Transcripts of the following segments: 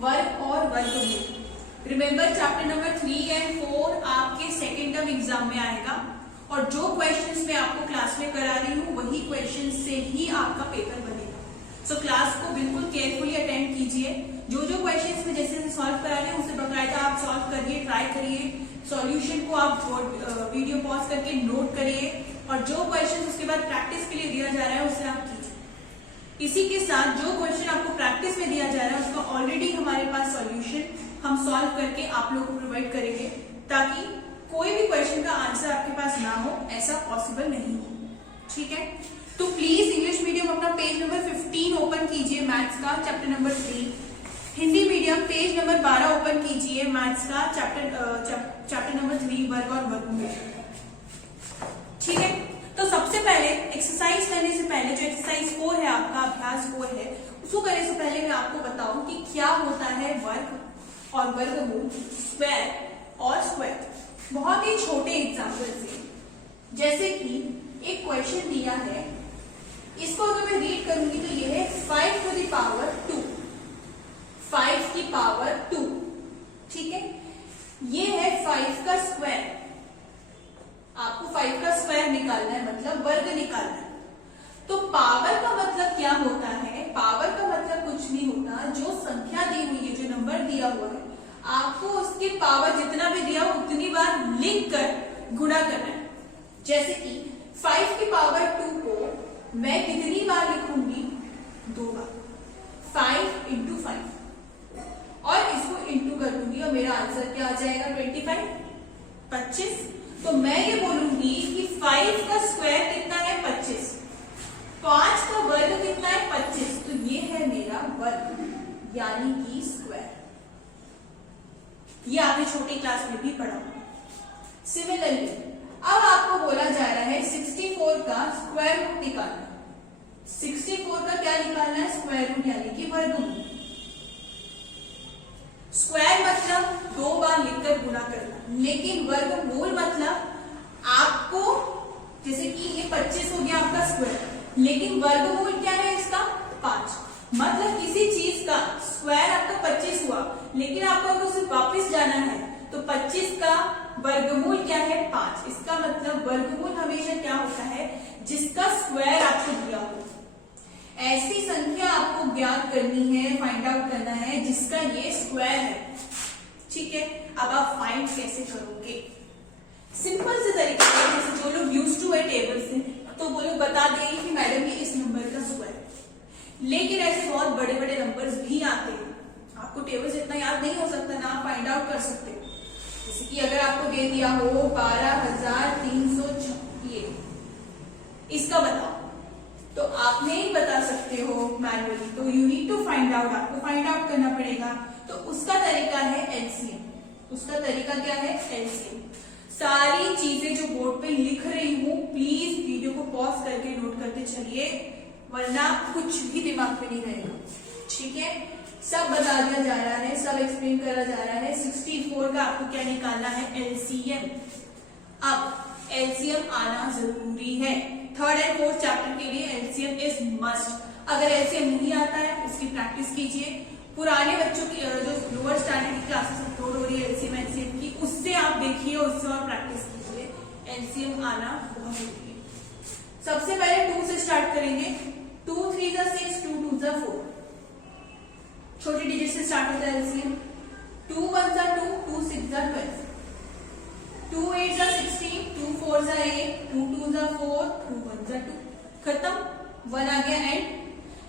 वर्ग और वर्गमूल। रिमेंबर चैप्टर नंबर 3 एंड 4 आपके सेकेंड टर्म एग्जाम में आएगा और जो क्वेश्चंस मैं आपको क्लास में करा रही हूँ वही क्वेश्चंस से ही आपका पेपर बनेगा। सो क्लास को बिल्कुल केयरफुली अटेंड कीजिए। जो जो क्वेश्चंस में जैसे सॉल्व करा रहे हैं उसे बकायदा आप सॉल्व करिए, ट्राई करिए। सॉल्यूशन को आप वीडियो पॉज करके नोट करिए और जो क्वेश्चन उसके बाद प्रैक्टिस के लिए दिया जा रहा है उसे आप कीजिए। इसी के साथ जो क्वेश्चन आपको प्रैक्टिस में दिया जा रहा है उसका ऑलरेडी हमारे पास सॉल्यूशन हम सॉल्व करके आप लोगों को प्रोवाइड करेंगे, ताकि कोई भी क्वेश्चन का आंसर आपके पास ना हो, ऐसा पॉसिबल नहीं हो। ठीक है, तो प्लीज इंग्लिश मीडियम अपना पेज नंबर 15 ओपन कीजिए, मैथ्स का chapter number 3। Hindi medium page number 12 open कीजिए, मैथ्स का चैप्टर नंबर 3 वर्ग और वर्गमूल। ठीक है, तो सबसे पहले एक्सरसाइज करने से पहले जो एक्सरसाइज 4 है आपका अभ्यास 4 है, उसको करने से पहले मैं आपको बताऊं कि क्या होता है वर्ग और वर्गमूल, स्क्वायर और स्क्वायर। बहुत ही छोटे एग्जाम्पल से, जैसे कि एक क्वेश्चन दिया है, इसको अगर मैं रीड करूंगी तो ये है 5 to the power 2, 5 की पावर 2। ठीक है, ये है 5 का स्क्वायर। आपको 5 का स्क्वायर निकालना है, मतलब वर्ग निकालना है। तो पावर का मतलब क्या होता है? पावर का मतलब कुछ नहीं होता, जो संख्या दी हुई है, जो नंबर दिया हुआ है, आपको उसकी पावर जितना भी दिया हो उतनी बार लिख कर गुणा करना है। जैसे कि 5 की पावर 2 को मैं कितनी बार लिखूंगी? 2 बार, 5 into 5, और इसको इंटू कर दूंगी और मेरा आंसर क्या आ जाएगा? 25, 25। तो मैं ये बोलूंगी कि 5 का स्क्वायर कितना है? 25। 5 का वर्ग कितना है? 25। तो ये है मेरा वर्ग, यानी कि स्क्वायर। ये आपने छोटी क्लास में भी पढ़ा। सिमिलरली अब आपको बोला जा रहा है 64 का स्क्वायर रूट निकालना। 64 का क्या निकालना है? स्क्वायर रूट, यानी कि वर्गमूल। स्क्वायर मतलब 2 बार लिखकर गुणा करना, लेकिन वर्गमूल मतलब आपको, जैसे कि ये 25 हो गया आपका स्क्वायर, लेकिन वर्गमूल क्या है इसका? 5। मतलब किसी चीज का स्क्वायर आपका 25 हुआ, लेकिन आपको अगर उसे वापस जाना है तो 25 का वर्गमूल क्या है? 5। इसका मतलब वर्गमूल हमेशा क्या होता है? जिसका स्क्वायर आपको दिया हो। ऐसी संख्या आपको ज्ञात करनी है, फाइंड आउट करना है जिसका ये स्क्वायर है। ठीक है, अब आप फाइंड कैसे करोगे? सिंपल से तरीके से, जैसे जो लोग यूज्ड टू है टेबल से, तो वो लोग बता देंगे कि मैडम ये इस नंबर का स्क्वायर। लेकिन ऐसे बहुत बड़े बड़े नंबर्स भी आते हैं, आपको टेबल से इतना याद नहीं हो सकता ना, आप फाइंड आउट कर सकते हो। जैसे कि अगर आपको दे दिया हो 12,306, इसका बताओ, तो आप नहीं बता सकते हो मैनुअली, तो you need to find out, आपको फाइंड आउट करना पड़ेगा। तो उसका तरीका है एलसीएम। उसका तरीका क्या है? एलसीएम। सारी चीजें जो बोर्ड पे लिख रही हूँ, प्लीज वीडियो को पॉज करके नोट करते चलिए, वरना कुछ भी दिमाग में नहीं रहेगा। ठीक है, सब बता दिया जा रहा है, सब एक्सप्लेन करा जा रहा है। 64 का आपको क्या निकालना है? एलसीएम। अब एलसीएम आना जरूरी है। 3rd and 4th चैप्टर के लिए एलसीएम इज मस्ट। अगर एलसीएम नहीं आता है उसकी प्रैक्टिस कीजिए। पुराने बच्चों की जो लोअर स्टैंडर्ड की क्लासेस अपलोड हो रही है एलसीएम की, उससे आप देखिए और उससे और प्रैक्टिस कीजिए। एलसीएम आना बहुत जरूरी है। सबसे पहले 2 से स्टार्ट करेंगे। 2 3 जा 6, 2 2 जा 4। छोटी डिजिट से स्टार्ट होता है एलसीएम। 2 1 जा 2, 2 6 जा 12, 2 8 जा 16, 2 4 जा 8, 2 2 जा 4, 2 1 जा 2। खत्म, 1 आ गया एंड।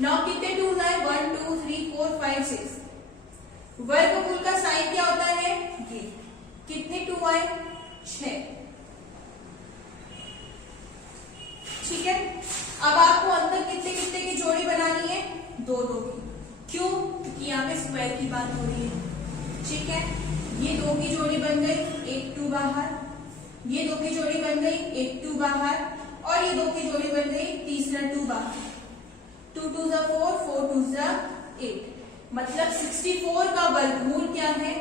नाउ कितने 2 आए? 1 2 3 4 5 6। वर्गमूल का साइन क्या होता है? ये। कितने 2 आए? 6। ठीक है, अब आपको अंदर कितने कितने की जोड़ी बनानी है? 2 2 की। क्यों? क्योंकि यहाँ पे स्क्वायर की बात हो रही है। ठीक है, ये 2 की जोड़ी बन गई, एक 2 बाहर, ये 2 की जोड़ी बन गई, एक 2 बाहर, और ये 2 की जोड़ी बन गई, तीसरा 2 बाहर। 2 2 जा 4, 4 2 जा 8। मतलब 64 का वर्गमूल क्या है?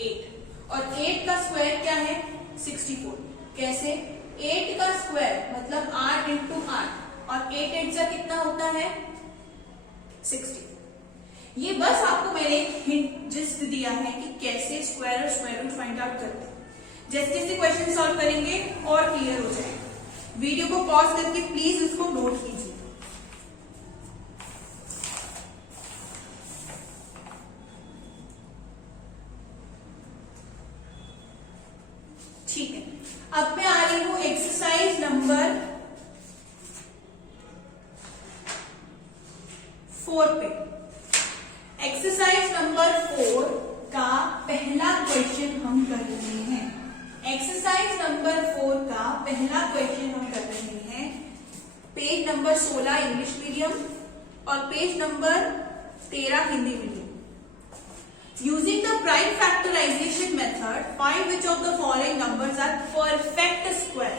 8। और 8 का स्क्वायर क्या है? 64। कैसे? 8 का स्क्वायर मतलब 8 into 8, और 8 8 जा कितना होता है? 60। ये बस आपको मैंने हिंट जिस्ट दिया है कि कैसे स्क्वायर और स्क्वायर रूट फाइंड आउट करते हैं। जैसे जैसे क्वेश्चन सॉल्व करेंगे और क्लियर हो जाएगा। वीडियो को पॉज करके प्लीज इसको नोट कीजिए। ठीक है, अब मैं आ रही हूं एक्सरसाइज नंबर 4 पे। एक्सरसाइज नंबर 4 का पहला क्वेश्चन हम कर रहे हैं। एक्सरसाइज नंबर 4 का पहला क्वेश्चन हम कर रहे हैं पेज नंबर 16 इंग्लिश मीडियम और page number 13 Hindi medium. Using the prime factorization method, find which of the following numbers are perfect square.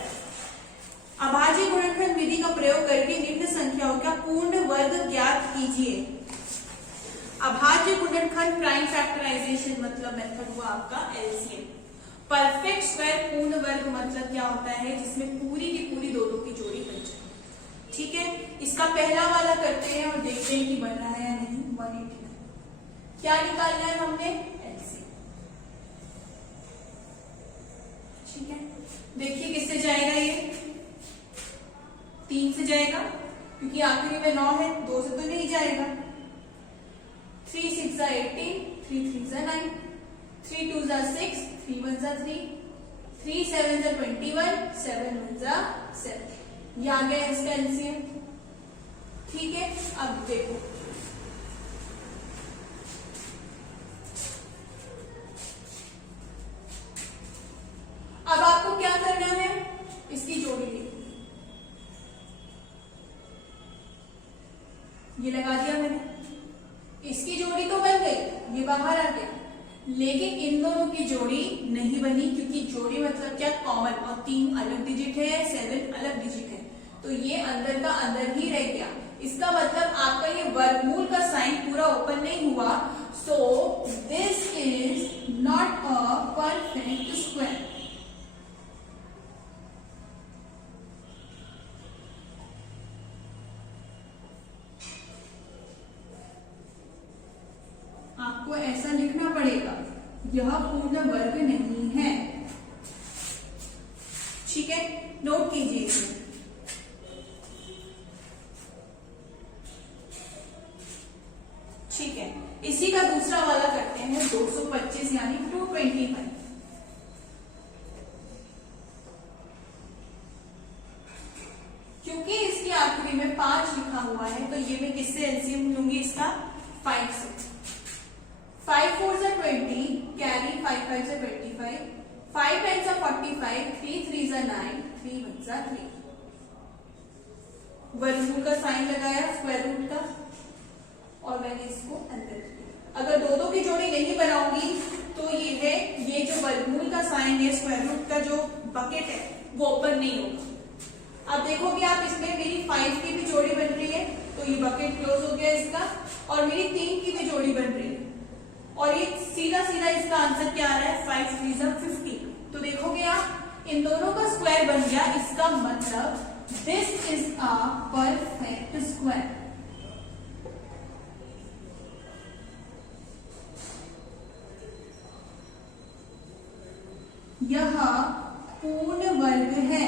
अभाज्य गुणनखंड विधि का प्रयोग करके निम्न संख्याओं का पूर्ण वर्ग ज्ञात कीजिए। अभाज्य गुणनखंड प्राइम फैक्टराइजेशन मतलब मेथड हुआ आपका एलसीएम। परफेक्ट स्क्वायर पूर्ण वर्ग मतलब क्या होता है, जिसमें पूरी की पूरी दो की जोड़ी बन जाए। ठीक है, इसका पहला वाला करते हैं और देखते हैं कि बन रहा है या नहीं। 189 क्या निकालना है हमने, एलसीएम। ठीक है, देखिए किससे जाएगा, ये 3 से जाएगा क्योंकि आखिरी में 9 है, 2 से तो नहीं जाएगा। 3 6 18, 3 3 9, 3 2 6, 3 1 3, 3 7 21, 7 1 7। ये आ गया इसका एलसीएम। ठीक है, अब देखो अब आपको क्या करना है, इसकी जोड़ी लिखो। ये लगा दिया मैंने, इसकी जोड़ी तो बन गई, ये बाहर आ गया, लेकिन इन दोनों की जोड़ी नहीं बनी क्योंकि जोड़ी मतलब क्या, कॉमन, और 3 अलग डिजिट है, 7 अलग डिजिट है, तो ये अंदर का अंदर ही रह गया। इसका मतलब आपका ये वर्गमूल का साइन पूरा ओपन नहीं हुआ, so this is not a perfect square. आपको ऐसा लिखना पड़ेगा, यह पूर्ण वर्ग नहीं है। ठीक है, नोट कीजिए इसे। ठीक है, इसी का दूसरा वाला करते हैं 225 यानी 225। क्योंकि इसकी आखिरी में 5 लिखा हुआ है तो ये मैं किससे एलसीएम लूंगी, इसका 5 से। 5 4 जा 20, कैरी 5 5 जा 25, 5 10 जा 45, 3 3 जा 9, 3 1 जा 3। वर्गमूल का साइन लगाया स्क्वायर रूट का और मैंने इसको अंदर किया। अगर दो की जोड़ी नहीं बनाऊंगी तो ये है, ये जो वर्गमूल का साइन है, स्क्वायर रूट का जो बकेट है वो ओपन नहीं होगा। अब देखोगे आप, इसमें मेरी 5 की भी जोड़ी बन रही है तो ये बकेट क्लोज हो गया इसका, और मेरी 3 की भी जोड़ी बन रही है और ये सीधा सीधा इसका आंसर क्या आ रहा है, 5 3 जा 50। तो देखोगे आप, इन दोनों का स्क्वायर बन गया, इसका मतलब this is a perfect square. यह पूर्ण वर्ग है।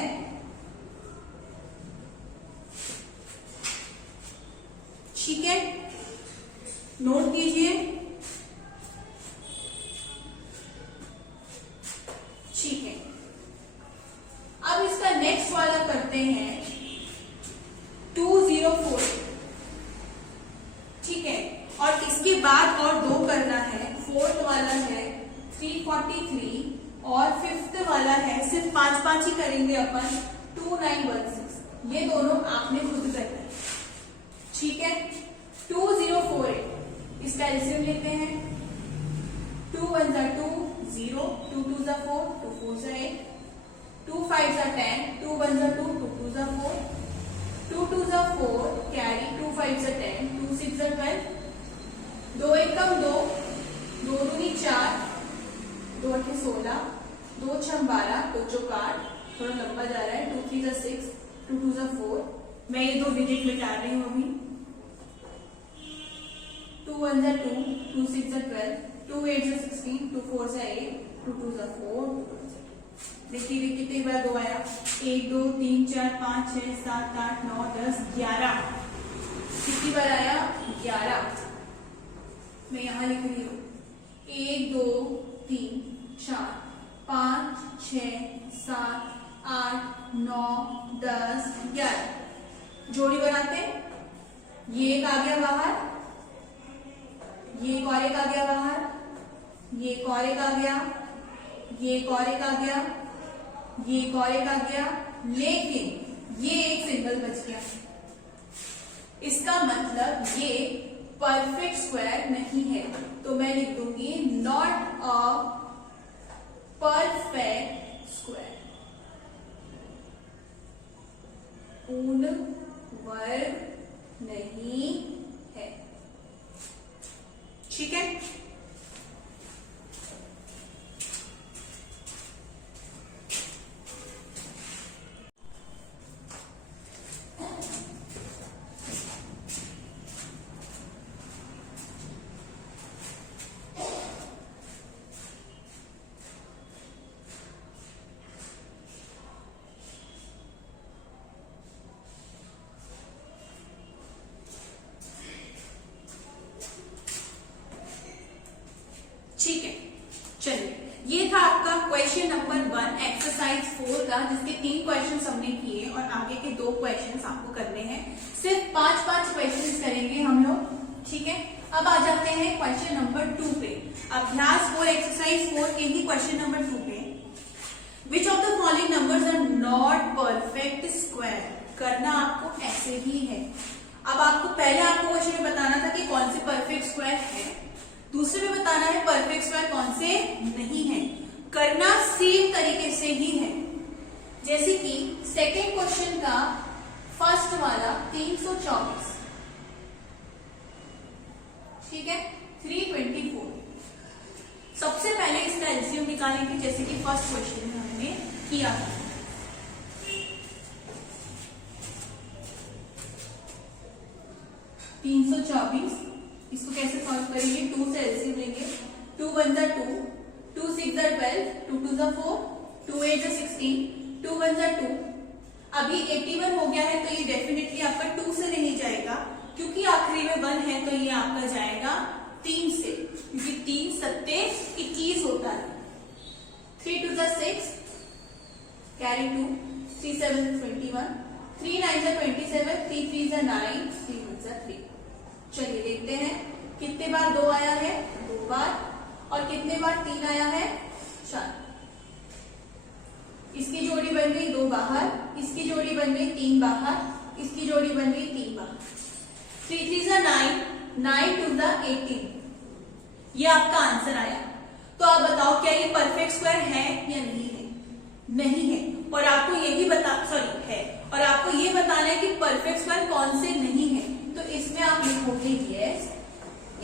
ठीक है, नोट कीजिए। ठीक है, अब इसका नेक्स्ट वाला करते हैं 204। ठीक है, और इसके बाद और 2 करना है। 4th वाला है 343 और 5th वाला है सिर्फ 5 ही करेंगे अपन, 2916। ये दोनों आपने खुद करना है। ठीक है, 2048 इसका एलसीएम लेते हैं। 2 1 जा 2 0, 2 2 जा 4, 2 4 जा 8, 2 5 जा 10, 2 1 जा 2, 2 2 जा 4, 2 2 जा 4, कैरी 2 5 जा 10, 2 6 जा 12, 2 1 कम 2, 2 दूनी 4, 2 8 16, 2 6 12, 2 चौक 8, थोड़ा लंबा जा रहा है। 2 3 जा 6, 2 2 जा 4। मैं ये 2 डिजिट मिटा रही हूँ अभी। 2 2 1 जा 2, 2 6 जा 12, 2 8 जा 16, 2 4 जा 8, 2 2 जा 4, 2 2 जा 2। देखिए कितनी बार 2 आया, 1 2 3 4 5 6 7 8 9 10 11। कितनी बार आया? 11। मैं यहां लिख रही हूँ 1 2 3 4 5 6 7 8 9 10 11। जोड़ी बनाते हैं, ये एक आ गया बाहर, ये एक और एक आ गया बाहर, ये एक और एक आ गया, ये एक और एक आ गया, ये एक और एक आ गया, लेकिन ये एक सिंगल बच गया। इसका मतलब ये परफेक्ट स्क्वायर नहीं है, तो मैं लिख दूंगी नॉट अ परफेक्ट स्क्वायर, पूर्ण वर्ग नहीं है। ठीक है, ठीक है। चलिए, ये था आपका क्वेश्चन नंबर 1 एक्सरसाइज 4 का, जिसके 3 क्वेश्चन हमने किए और आगे के 2 क्वेश्चन आपको करने हैं। सिर्फ 5-5 क्वेश्चन करेंगे हम लोग। ठीक है, अब आ जाते हैं क्वेश्चन नंबर 2 पे, अभ्यास 4 एक्सरसाइज 4 के ही क्वेश्चन नंबर 2 पे। Which of the following numbers are not perfect square? करना आपको ऐसे ही है। अब आपको पहले आपको क्वेश्चन में बताना था कि कौन से परफेक्ट स्क्वायर है, दूसरे में बताना है परफेक्ट स्क्वायर कौन से नहीं है। करना सेम तरीके से ही है, जैसे कि सेकेंड क्वेश्चन का फर्स्ट वाला 324, ठीक है, 324। सबसे पहले इसका एलसीएम निकालेंगे, जैसे कि फर्स्ट क्वेश्चन में हमने किया था। इसको कैसे सॉल्व करेंगे? 2 से एलसीएम लेंगे, 2 1 जा 2, 2 6 जा 12, 2 2 जा 4, 2 8 जा 16, 2 1 जा 2। अभी 81 हो गया है, तो ये डेफिनेटली आपका 2 से नहीं जाएगा, क्योंकि आखिरी में 1 है, तो ये आपका जाएगा 3 से, क्योंकि 3 सत्ते 21 होता है। 3 2 जा 6, कैरी 2, 3 7 21, 3 9 जा 27, 3 3 जा 9, 3 1 जा 3। चलिए देखते हैं कितने बार 2 आया है, 2 बार, और कितने बार 3 आया है, 4। इसकी जोड़ी बन गई 2 बाहर, इसकी जोड़ी बन गई 3 बाहर, इसकी जोड़ी बन गई 3 बाहर। 3 3 जा 9, 9 2 जा 18। ये आपका आंसर आया। तो आप बताओ क्या ये परफेक्ट स्क्वायर है या नहीं है? नहीं है। और आपको यही है, और आपको ये बताना है कि परफेक्ट स्क्वायर कौन से नहीं है। तो इसमें आप लिखोगे yes,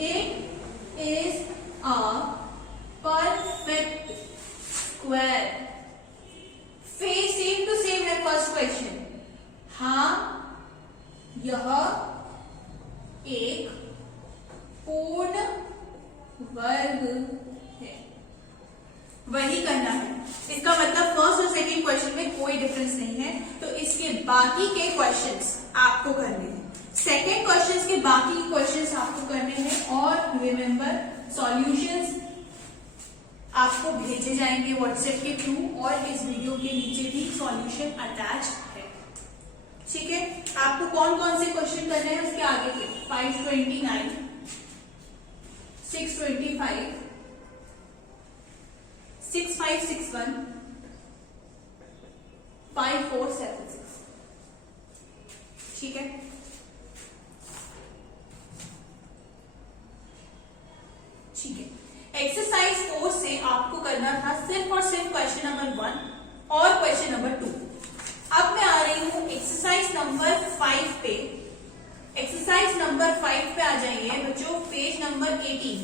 it is a perfect square. Same to same है फर्स्ट क्वेश्चन। हाँ, यह एक पूर्ण वर्ग है, वही करना है। इसका मतलब फर्स्ट और सेकंड क्वेश्चन में कोई डिफरेंस नहीं है, तो इसके बाकी के क्वेश्चंस आपको करने हैं। सेकेंड क्वेश्चंस के बाकी क्वेश्चंस आपको करने हैं, और रिमेंबर सॉल्यूशंस आपको भेजे जाएंगे व्हाट्सएप के थ्रू, और इस वीडियो के नीचे भी सॉल्यूशन अटैच है। ठीक है, आपको कौन कौन से क्वेश्चन करने हैं उसके आगे के 529, 625, 6561, 5476। ठीक है, ठीक है। एक्सरसाइज 4 से आपको करना था सिर्फ और सिर्फ क्वेश्चन नंबर 1 और क्वेश्चन नंबर 2। अब मैं आ रही हूं एक्सरसाइज नंबर 5 पे। एक्सरसाइज नंबर 5 पे आ जाइए बच्चों, पेज नंबर 18,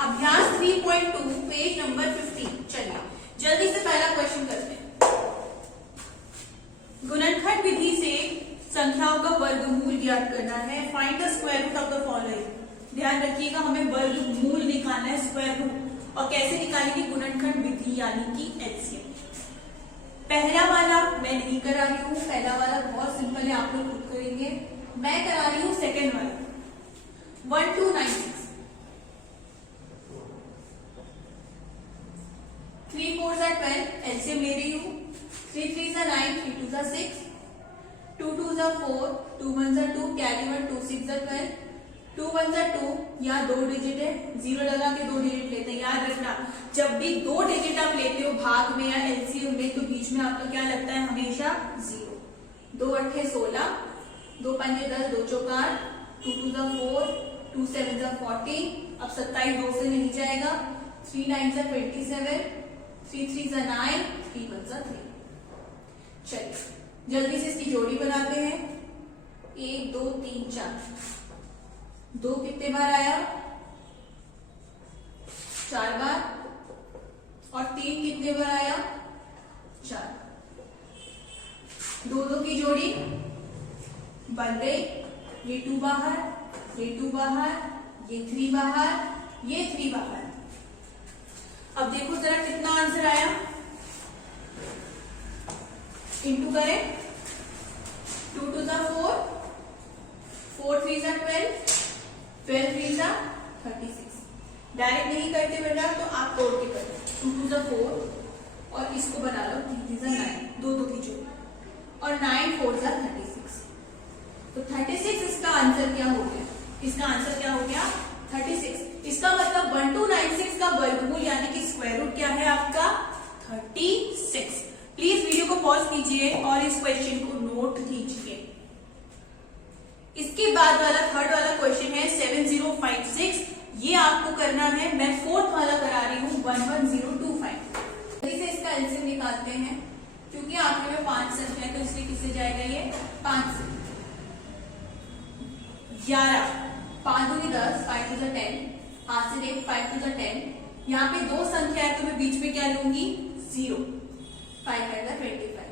अभ्यास 3.2, पेज नंबर 15। चलिए जल्दी से पहला क्वेश्चन करते हैं। गुणनखंड विधि से संख्याओं का वर्गमूल ज्ञात करना है, find the square root of the following. ध्यान रखिएगा, हमें वर्गमूल निकालना है, स्क्वायर रूट। और कैसे निकालेंगे? गुणनखंड विधि यानी कि एलसीएम। पहला वाला मैं नहीं करा रही हूँ, पहला वाला बहुत सिंपल है, आप लोग खुद करेंगे। मैं करा रही हूँ सेकेंड वाला 1296। 3 4 12 एलसीएम ले रही हूँ। 3 3 9, 3 2 6, 2 2 4, 2 1 2, कैरी 1, 2 6 12, 2 1 2, यहाँ 2 डिजिट है, 0 लगा के 2 डिजिट लेते हैं। याद रखना, जब भी 2 डिजिट आप लेते हो भाग में या एलसीएम में, तो बीच में आपका क्या लगता है? हमेशा 0। 2 8 16, 2 5 10, 2 4 8, 2 2 4, 2 7 14। अब 27 2 से नहीं जाएगा। 3 9 27, 3 3 9, 3 1 3। चलिए जल्दी से इसकी जोड़ी बनाते हैं। 1 2 3 4। 2 कितने बार आया? 4 बार। और 3 कितने बार आया? 4। 2 2 की जोड़ी बन गई। ये 2 बाहर, ये 2 बाहर, ये 3 बाहर, ये 3 बाहर। अब देखो जरा कितना आंसर आया। इंटू करें। 2 2 4, 4 3 12, 12 3 36। डायरेक्ट नहीं करते बेटा, तो आप तोड़ के करें। 2 2 4 और इसको बना लो 3 3 9, 2 2 की जोड़ी, और 9 4 36। तो 36 इसका आंसर क्या हो गया? इसका आंसर क्या हो गया? 36। इसका मतलब 1296 का वर्गमूल यानी कि स्क्वायर रूट क्या है आपका? 36। प्लीज वीडियो को पॉज कीजिए और इस क्वेश्चन को नोट कीजिए। इसके बाद वाला थर्ड वाला क्वेश्चन है 7056। ये आपको करना है, मैं फोर्थ वाला करा रही हूँ 11025। जल्दी से इसका एलसीएम निकालते हैं, क्योंकि आखिर में 5 संख्या है, तो इसलिए किससे जाएगा? ये 5 से। 11, 5 दूनी 10, 5 2 10, हाथ से देख 5 2 10। यहाँ पे 2 संख्या है, तो मैं बीच में क्या लूंगी? 0। 5 5 25,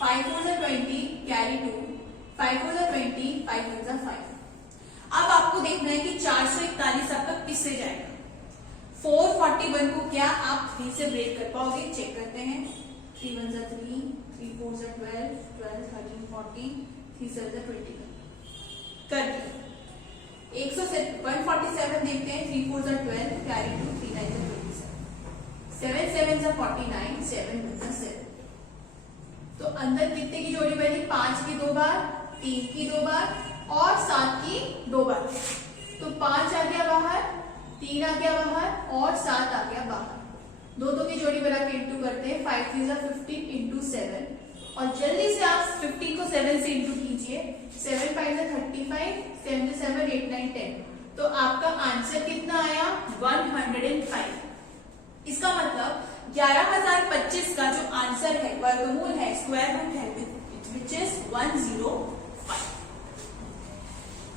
5 4 20, कैरी 2, 5 4 20, 5 1 5। अब आपको देखना है कि 441 आपका किससे जाएगा? 441 को क्या आप 3 से ब्रेक कर पाओगे? चेक करते हैं। 3 1 3, 3 4 12, 12 13 14, 3 7 21। कर दिया। 147 देखते हैं। 3 4 12, कैरी 2, 3 9 27, 7 7 49, 7 1 7। तो अंदर कितने की जोड़ी बनी? 5 की 2 बार, 3 की 2 बार और 7 की 2 बार। तो 5 आ गया बाहर, 3 आ गया बाहर और 7 आ गया बाहर। 2 2 की जोड़ी बना के इंटू करते हैं। 5 3 15 इंटू 7, और जल्दी से आप 15 को 7 से इंटू कीजिए। 7 5 35, 7 7 8 9 10। तो आपका आंसर कितना आया? 105। इसका मतलब 11025 का जो आंसर है, वर्गमूल है, स्क्वायर रूट है, विच इज 105।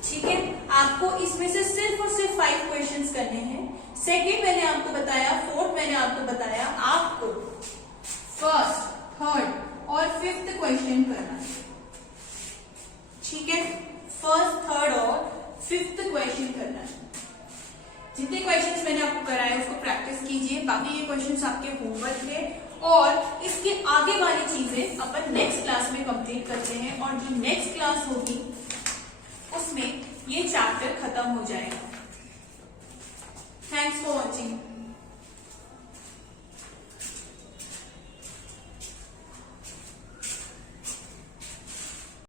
ठीक है, आपको इसमें से सिर्फ और सिर्फ 5 क्वेश्चंस करने हैं। सेकंड मैंने आपको बताया, फोर्थ मैंने आपको बताया, आपको फर्स्ट, थर्ड और फिफ्थ क्वेश्चन करना है। ठीक है, फर्स्ट, थर्ड और फिफ्थ क्वेश्चन करना है। जितने क्वेश्चंस मैंने आपको कराए उसको प्रैक्टिस कीजिए। बाकी ये क्वेश्चंस आपके होमवर्क है, और इसके आगे वाली चीजें अपन नेक्स्ट क्लास में कंप्लीट करते हैं। और जो नेक्स्ट क्लास होगी